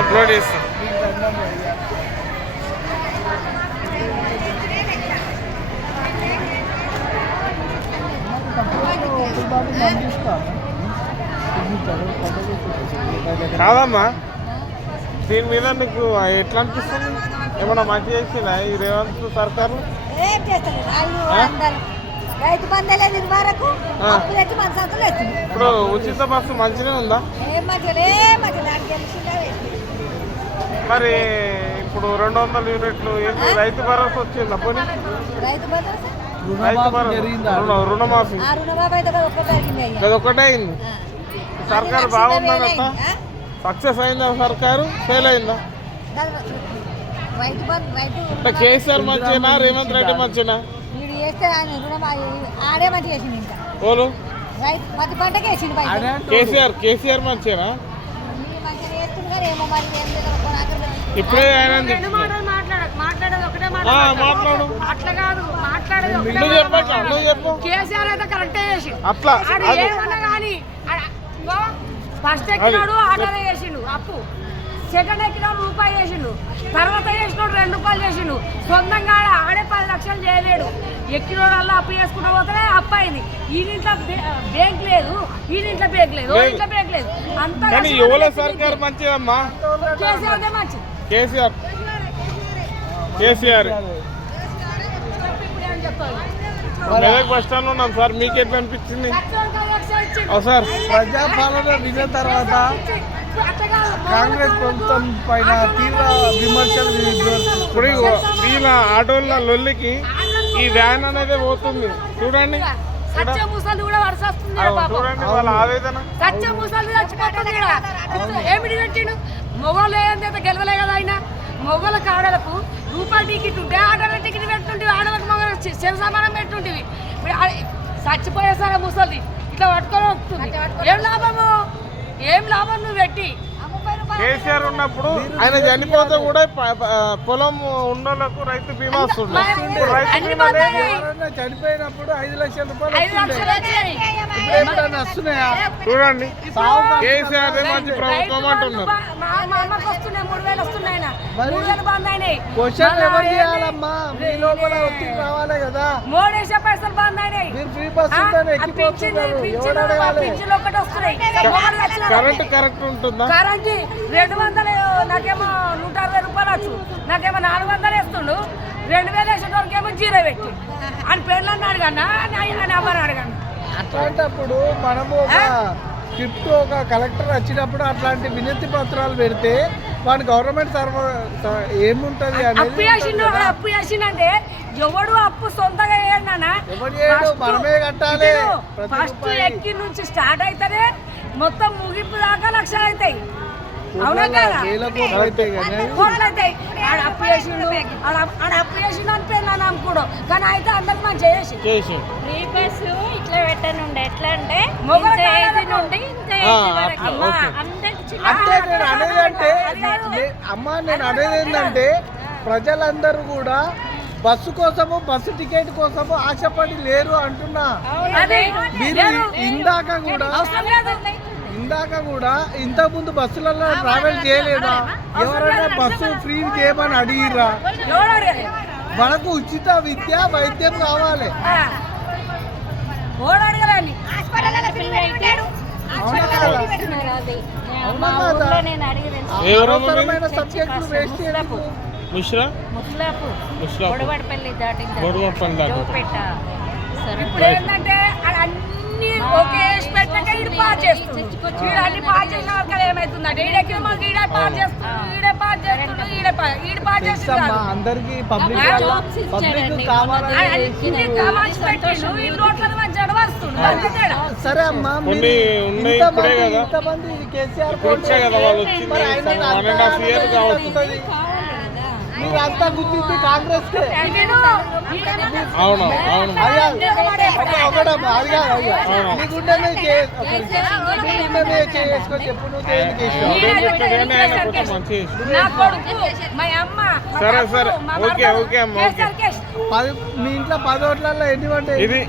Upload చేస్తాం. కాదమ్మా, దీని మీద నీకు ఎట్లా అనిపిస్తుంది? ఏమన్నా మంచి చేసిందా ఈ రేవంత్ సర్కారు? ఇప్పుడు ఉచిత బస్సు మంచిగా ఉందా? మరి ఇప్పుడు 200 యూనిట్లు ఏంటి రైతు భరోసా వచ్చిందా? పోనీ రైతు భరోసా రుణమాఫీ అది ఒక్కటే అయింది. సర్కారు బాగుందా? సక్సెస్ అయిందా సర్కారు? ఫెయిల్ అయిందా? కేసీఆర్ మంచినా రేవంత్ రెడ్డి మంచినా? కేసీఆర్ మంచినా? ఇప్పుడే ఆయన మాట్లాడు, నువ్వు చెప్పట్లా, నువ్వు చెప్పు. కేసీఆర్ అయితే కరెక్టే చేసి అట్లా కానీ ఫస్ట్ ఎక్కినాడు ఆటోలో చేసిండు అప్పు, సెకండ్ ఎక్కినాడు రూపాయి చేసిండు, తర్వాత చేసినాడు 2 రూపాయలు చేసిండు. సొంతంగా ఆడే 10 లక్షలు చేయలేడు. ఎక్కినోడు అలా అప్పు చేసుకుంటూ పోతేనే అప్పు అయింది. ఈయనింట్లో బ్యాంక్ లేదు, ఈయనింట్లో బ్యాంక్ లేదు, ఇంట్లో బ్యాంక్ లేదు. అంతా సర్కారు మంచిదమ్మా. కేసీఆర్ మంచిది. కేసీఆర్ మెదక్ బస్ స్టాండ్ ఉన్నాం సార్, మీకు ఎట్లా అనిపించింది సార్? ప్రజాపాలన విన్న తర్వాత కాంగ్రెస్ ప్రభుత్వం పైన తీవ్ర విమర్శలు. ఇప్పుడు వీళ్ళ ఆటోల లొల్లికి ఈ వ్యాన్ అనేది పోతుంది చూడండి, చూడండి వాళ్ళ ఆవేదన. ఏమిటి పెట్టిండు? మొగోళ్ళు ఏందైతే గెలవలే కదా ఆయన. మొగోళ్ళకి ఆడలకు రూపాయలు టికెట్ ఉంటే ఆడల టికెట్ పెట్టుంటివి, ఆడలకు మొగలు చిన్న సమానం పెట్టుంటివి. చచ్చిపోయేసారా ముసలి ఇట్లా పట్టుకొని వస్తుంది. ఏం లాభము? ఏం లాభం నువ్వు పెట్టి? కేసీఆర్ ఉన్నప్పుడు ఆయన చనిపోతే కూడా పొలం ఉన్నోళ్ళకు రైతు బీమా వస్తుంది. చనిపోయినప్పుడు 5 లక్షల రూపాయలు చూడండి. కేసీఆర్ మంచి ప్రభుత్వం అంటున్నారు. క్వశ్చన్ ఎవరు చేయాలమ్మా? మీ లోపల ఒత్తిడి రావాలి కదా. మోడేసే పైసలు బంద్ అయినాయి. మీరు ఫ్రీ బస్ కరెక్ట్ ఉంటుందా? కరెంట్ 200, నాకేమో 160 రూపాయలు వచ్చు, నాకేమో 400 వేస్తుండు. 2000 వేసేటోళ్ళకేమో 0 పెట్టి అని పేర్లన్నీ అడగన్నా, ఎవరు అడగండి. అట్లాంటప్పుడు మనము ఒక స్క్రిప్ట్ ఒక కలెక్టర్ వచ్చినప్పుడు అట్లాంటి వినతి పత్రాలు పెడితే వాడి గవర్నమెంట్ ఏముంటది అనేది. అప్పు చేసిందంటే ఎవడు అప్పు సొంతగా మనమే కట్టాలి. ఫస్ట్ ఎక్కి నుంచి స్టార్ట్ అయితేనే మొత్తం ముగింపు దాకా లక్షలు అవుతాయి. అవునా కదా? కోట్లు అవుతాయి. ఆడ అప్పు చేసిండు, ఆడ అప్పు చేసిండు అని పేరు నమ్ముకోడు, కానీ అయితే అందరికి మనం చేసి ఫ్రీ బస్ ఇట్లా పెట్టనుండే. ఎట్లా అంటే అమ్మా నేను అనేది ఏంటంటే ప్రజలందరూ కూడా బస్సు కోసము, బస్సు టికెట్ కోసము ఆశపడి లేరు అంటున్నా. మీరు ఇందాక కూడా ఇంతకుముందు బస్సులలో ట్రావెల్ చేయలేదా? ఎవరైనా బస్సు ఫ్రీ చేయమని అడిగిరా? మనకు ఉచిత విద్య, వైద్యం కావాలి. అవసరమైన సబ్జెక్టులు వేస్ట్ చేయలేదు. ఇప్పుడు ఏంటంటే అన్ని ఒకే ఈడ పాస్ చేస్తుంది. ఈడ అన్ని పాస్ చేసిన వాళ్ళకి ఏమవుతుందంటే ఈడెక్కిన మాకు ఈడే పాస్ చేస్తుంది, ఈడే పాస్ చేస్తుంది, ఈడ పాస్ చేస్తుంది. అందరికి పబ్లిక్ సరే అమ్మా, ఇంతమంది కేసీఆర్ మీరు అంతా గుర్తింది కాంగ్రెస్ కే. అవును సరే సరే ఓకే ఓకే అమ్మా. మీ ఇంట్లో 10 ఓట్లలో ఎన్ని పడ్డాయి? ఇది